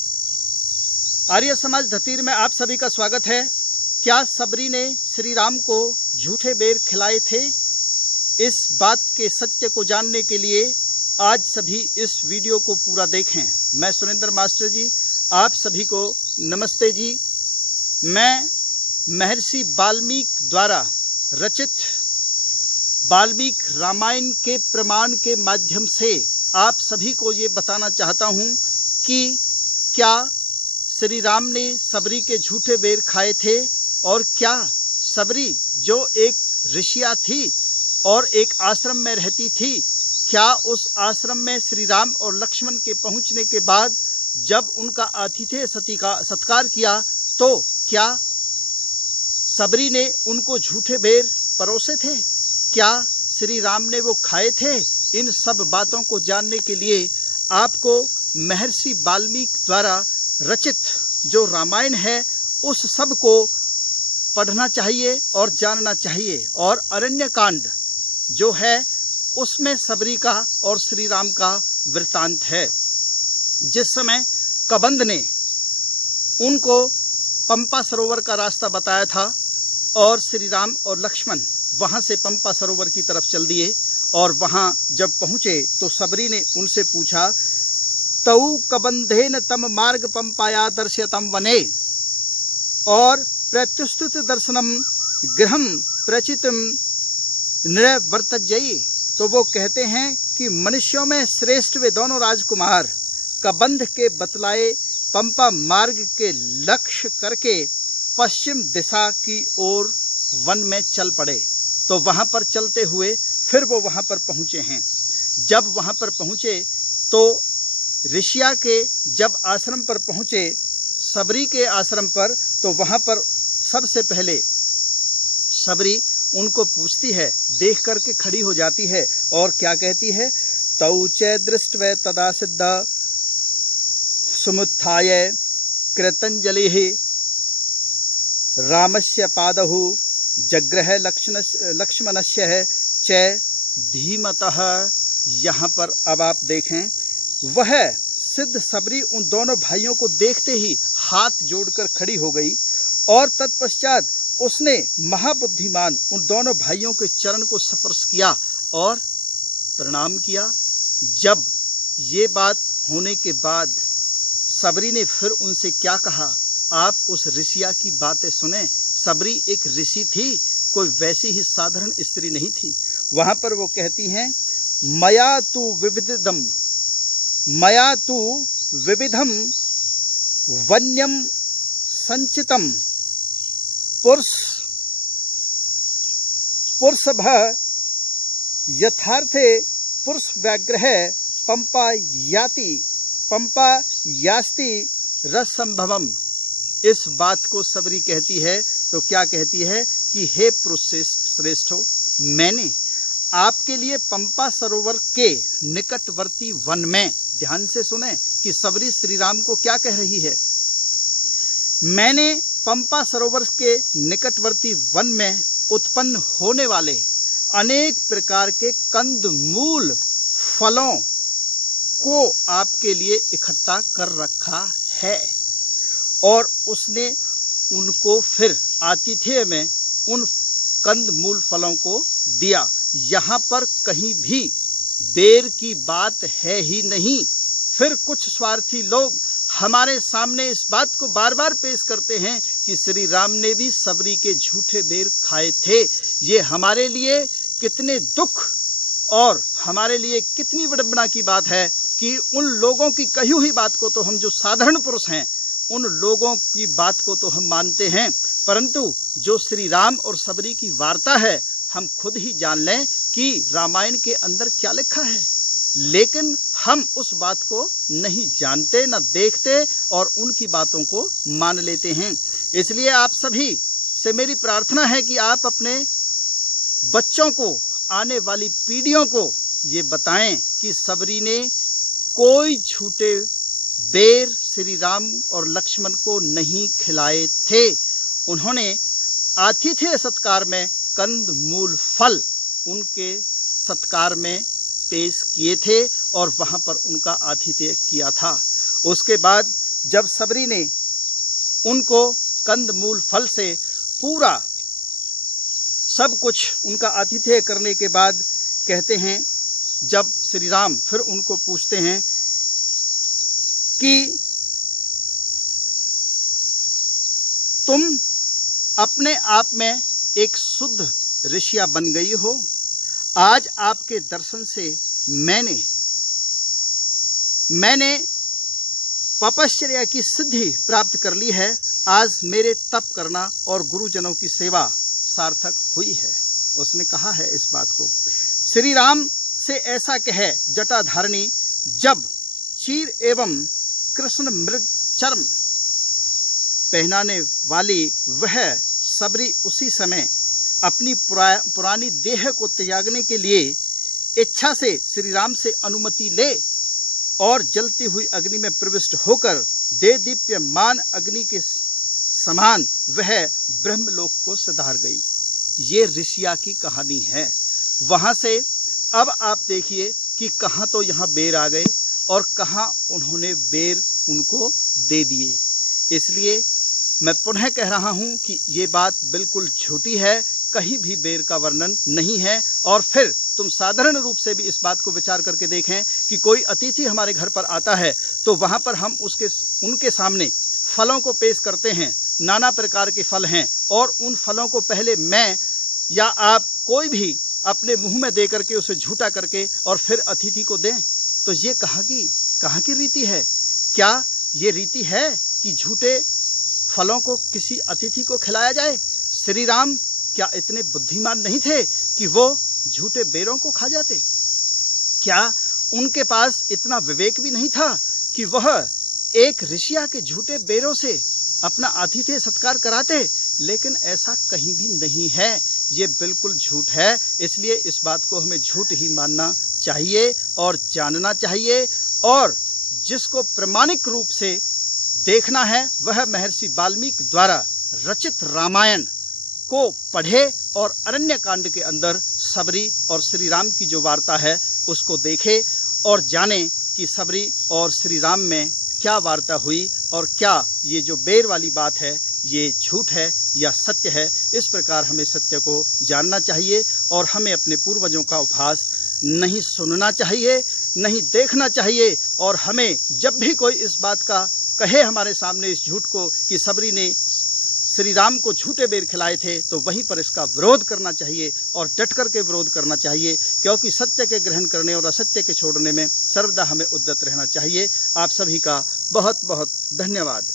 आर्य समाज धतीर में आप सभी का स्वागत है। क्या सबरी ने श्री राम को झूठे बेर खिलाए थे? इस बात के सत्य को जानने के लिए आज सभी इस वीडियो को पूरा देखें। मैं सुरेंद्र मास्टर जी, आप सभी को नमस्ते जी। मैं महर्षि वाल्मीकि द्वारा रचित वाल्मीकि रामायण के प्रमाण के माध्यम से आप सभी को ये बताना चाहता हूँ कि क्या श्री राम ने सबरी के झूठे बेर खाए थे और क्या सबरी जो एक ऋषिया थी और एक आश्रम में रहती थी, क्या उस आश्रम में श्री राम और लक्ष्मण के पहुंचने के बाद जब उनका आतिथ्य सत्कार किया तो क्या सबरी ने उनको झूठे बेर परोसे थे? क्या श्री राम ने वो खाए थे? इन सब बातों को जानने के लिए आपको महर्षि वाल्मीकि द्वारा रचित जो रामायण है उस सब को पढ़ना चाहिए और जानना चाहिए। और अरण्य कांड जो है उसमें सबरी का और श्री राम का वृतांत है। जिस समय कबंध ने उनको पंपा सरोवर का रास्ता बताया था और श्री राम और लक्ष्मण वहां से पंपा सरोवर की तरफ चल दिए और वहां जब पहुंचे तो सबरी ने उनसे पूछा, तऊ कबंधेन तम मार्ग पंपाया दर्शयतम वने और प्रत्युस्तुत दर्शनम गृहम प्रचितम नृवर्तजयी। तो वो कहते हैं कि मनुष्यों में श्रेष्ठ वे दोनों राजकुमार कबंध के बतलाए पंपा मार्ग के लक्ष्य करके पश्चिम दिशा की ओर वन में चल पड़े। तो वहां पर चलते हुए फिर वो वहां पर पहुंचे हैं। जब वहां पर पहुंचे तो ऋषिया के जब आश्रम पर पहुंचे, सबरी के आश्रम पर, तो वहां पर सबसे पहले सबरी उनको पूछती है, देख करके खड़ी हो जाती है और क्या कहती है, तौ च दृष्ट्वा तदा सिद्धा सुमुत्थाय कृतंजलिः रामस्य पादहु जग्रह लक्ष्मणस्य च धीमतः। यहाँ पर अब आप देखें, वह सिद्ध सबरी उन दोनों भाइयों को देखते ही हाथ जोड़कर खड़ी हो गई और तत्पश्चात उसने महाबुद्धिमान उन दोनों भाइयों के चरण को स्पर्श किया और प्रणाम किया। जब ये बात होने के बाद सबरी ने फिर उनसे क्या कहा, आप उस ऋषिया की बातें सुने। सबरी एक ऋषि थी, कोई वैसी ही साधारण स्त्री नहीं थी। वहां पर वो कहती हैं, मया तु विविधम वन्यम संचितम पुरुषभ यथार्थे पुरुष व्याग्रह पंपा यास्ति रस संभवम। इस बात को सबरी कहती है तो क्या कहती है कि हे पुरुष श्रेष्ठो, मैंने आपके लिए पंपा सरोवर के निकटवर्ती वन में, ध्यान से सुने कि सबरी श्री राम को क्या कह रही है, मैंने पंपा सरोवर के निकटवर्ती वन में उत्पन्न होने वाले अनेक प्रकार के कंदमूल फलों को आपके लिए इकट्ठा कर रखा है। और उसने उनको फिर आतिथ्य में उन कंदमूल फलों को दिया। यहाँ पर कहीं भी बेर की बात है ही नहीं। फिर कुछ स्वार्थी लोग हमारे सामने इस बात को बार बार पेश करते हैं कि श्री राम ने भी सबरी के झूठे बेर खाए थे। ये हमारे लिए कितने दुख और हमारे लिए कितनी विडंबना की बात है कि उन लोगों की कही हुई बात को तो हम जो साधारण पुरुष हैं उन लोगों की बात को तो हम मानते हैं, परंतु जो श्री राम और सबरी की वार्ता है हम खुद ही जान लें कि रामायण के अंदर क्या लिखा है, लेकिन हम उस बात को नहीं जानते, न देखते और उनकी बातों को मान लेते हैं। इसलिए आप सभी से मेरी प्रार्थना है कि आप अपने बच्चों को, आने वाली पीढ़ियों को ये बताएं कि सबरी ने कोई झूठे बेर श्री राम और लक्ष्मण को नहीं खिलाए थे। उन्होंने आतिथ्य सत्कार में कंद मूल फल उनके सत्कार में पेश किए थे और वहां पर उनका आतिथ्य किया था। उसके बाद जब सबरी ने उनको कंद मूल फल से पूरा सब कुछ उनका आतिथ्य करने के बाद कहते हैं, जब श्री राम फिर उनको पूछते हैं कि तुम अपने आप में एक शुद्ध ऋषिया बन गई हो। आज आपके दर्शन से मैंने तपश्चर्या की सिद्धि प्राप्त कर ली है। आज मेरे तप करना और गुरुजनों की सेवा सार्थक हुई है। उसने कहा है इस बात को। श्री राम से ऐसा कहे जटाधारणी, जब चीर एवं कृष्ण मृग चर्म पहनाने वाली वह सबरी उसी समय अपनी पुरानी देह को त्यागने के लिए इच्छा से श्री राम से अनुमति ले और जलती हुई अग्नि में प्रविष्ट होकर दे दीप्यमान अग्नि के समान वह ब्रह्मलोक को सिधार गई। ये ऋषिया की कहानी है। वहां से अब आप देखिए कि कहां तो यहाँ बेर आ गए और कहां उन्होंने बेर उनको दे दिए। इसलिए मैं पुनः कह रहा हूं कि ये बात बिल्कुल झूठी है, कहीं भी बेर का वर्णन नहीं है। और फिर तुम साधारण रूप से भी इस बात को विचार करके देखें कि कोई अतिथि हमारे घर पर आता है तो वहां पर हम उनके सामने फलों को पेश करते हैं। नाना प्रकार के फल हैं और उन फलों को पहले मैं या आप कोई भी अपने मुंह में दे करके उसे झूठा करके और फिर अतिथि को दें, तो ये कहाँ की रीति है? क्या ये रीति है कि झूठे फलों को किसी अतिथि को खिलाया जाए? श्री राम क्या इतने बुद्धिमान नहीं थे कि वो झूठे बेरों को खा जाते? क्या उनके पास इतना विवेक भी नहीं था कि वह एक ऋषिया के झूठे बेरों से अपना आतिथ्य सत्कार कराते? लेकिन ऐसा कहीं भी नहीं है, ये बिल्कुल झूठ है। इसलिए इस बात को हमें झूठ ही मानना चाहिए और जानना चाहिए। और जिसको प्रमाणिक रूप से देखना है वह महर्षि वाल्मीकि द्वारा रचित रामायण को पढ़े और अरण्य कांड के अंदर सबरी और श्री राम की जो वार्ता है उसको देखे और जाने कि सबरी और श्री राम में क्या वार्ता हुई और क्या ये जो बेर वाली बात है ये झूठ है या सत्य है। इस प्रकार हमें सत्य को जानना चाहिए और हमें अपने पूर्वजों का उपहास नहीं सुनना चाहिए, नहीं देखना चाहिए। और हमें जब भी कोई इस बात का कहे हमारे सामने इस झूठ को कि सबरी ने श्री राम को झूठे बेर खिलाए थे, तो वहीं पर इसका विरोध करना चाहिए और डट करके विरोध करना चाहिए, क्योंकि सत्य के ग्रहण करने और असत्य के छोड़ने में सर्वदा हमें उद्यत रहना चाहिए। आप सभी का बहुत बहुत धन्यवाद।